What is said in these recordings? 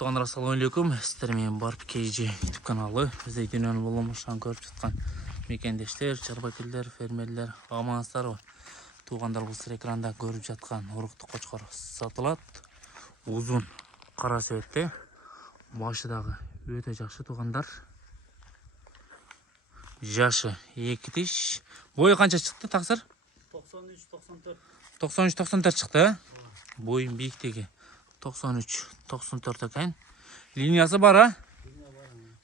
Туғандар, ассалаmu алейкум. Сіздер мен барып KG YouTube каналы. Бізде дүниенің болымышынан көріп жатқан мекендештер, чарбакелдер, фермерлер, амансыздар. Туғандар, бұл сыр экранда көріп жатқан ұрықты қошқар сатылады. Uzun қара сөйтті. Башыдағы өте жақсы туғандар. Жашы 2 тиш. Бойы қанша шықты тақсыр? 93-94. 93-94 шықты. Бойын биіктегі 93-94 екен. Линиясы бар, а?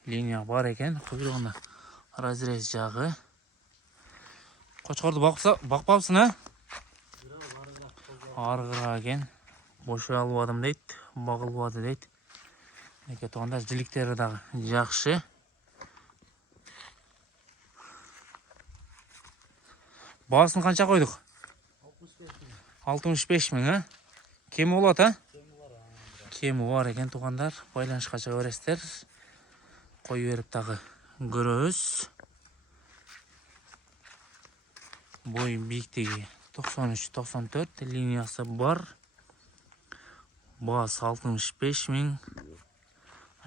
Линия бар екен. Құйрығында разрез жағы. Қошқарды бақпапсың, а? Арғыра екен. Бошы алып дейді, бағылып дейді. Неке туғанда жіліктері дағы жақшы. Басын қанша қойдық? 65 мың, а? Кемі болады, а? Кемі бар екен туғандар. Байланышқа шыға бересіздер. Қой беріп тағы көрөз. Бойы биіктегі 93-94. Линиясы бар. Бас 65 мың.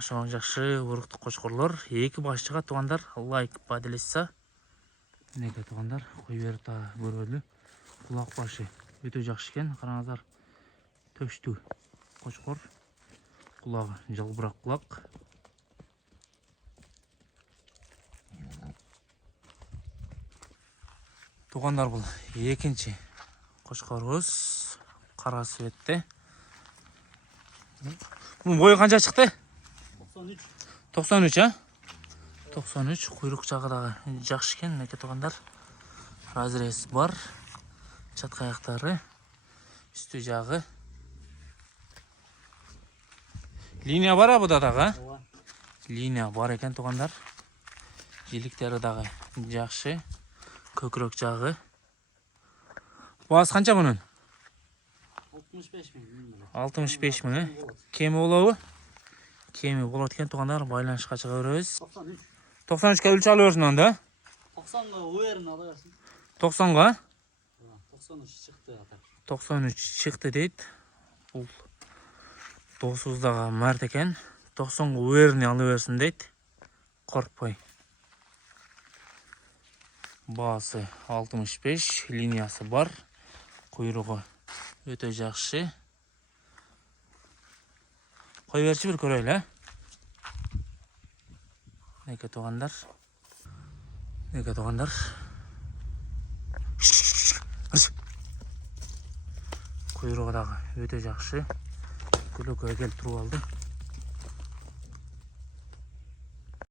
Ашауын жақшы ұрықты қошқырлар. Екі басшыға туғандар. Лайк паділесса. Неге туғандар. Қой беріп тағы көрөлі. Құлақ башы өте жақшы екен. Қараңыздар. Төшті қошқыр. Құлағы жалбырақ құлақ. Туғандар, бұл екінші қошқарымыз. Қара светте. Бұның бойы қанша шықты? 93. 93, а? 93. Құйрық жағыдағы жақшы екен. Неке туғандар. Разрез бар. Чатқа аяқтары. Үсті жағы. Линия бар, а бұда дағы? Линия бар екен туғандар. Желіктері дағы жақшы. Көкірек жағы. Басы қанша бұның? 65 мың. 65 мың. Кемі болауы? Кемі болады екен туғандар. Байланышқа шыға береміз. 93-ке өлші алып өрсін онда? 90-ға өерін алып 90-ға? 93 шықты. 93 шықты дейді. Бұл досыздағы мәрт екен. 90-ға өеріне алып өрсін дейді. Қорқпай. Басы 65, линиясы бар. Құйрығы өте жақшы. Қой берші бір көрелі, ә? Неке туғандар. Неке туғандар. Құйрығы дағы өте жақшы. Күлігі әкел тұру алды.